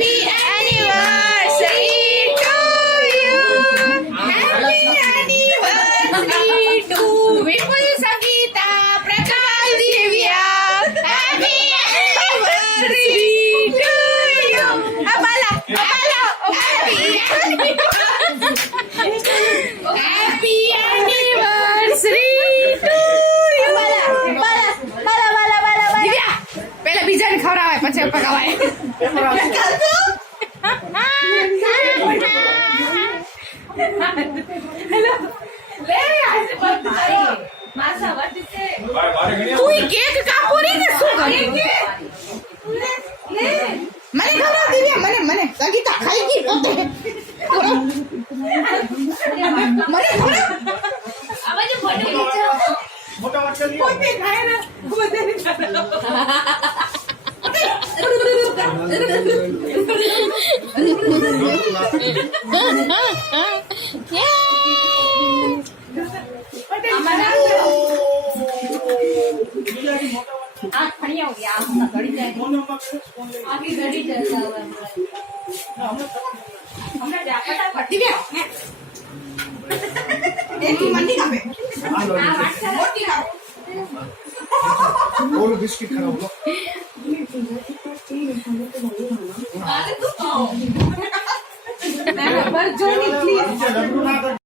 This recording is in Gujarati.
Happy anniversary to you. Happy anniversary to Vipul Sangeeta Prakash Divya. Happy anniversary to you. Abala. Happy anniversary to you. Bala. Divya, પહેલા બીજાને ખવડાવાય પછી પકાવાય. તું કેક કાપો રે ને શું કરે? મને ખવડાવ દિવ્યા, મને સંગીતા ખાઈ ગઈ પોતે. મને ખવડાવ. આ બાજુ ફોટો ખીચો. મોટા વાત કરી પોતે ખાય ને બધાને ખવડાવ. બિસ્કિટ ખરાબ પ્લીઝ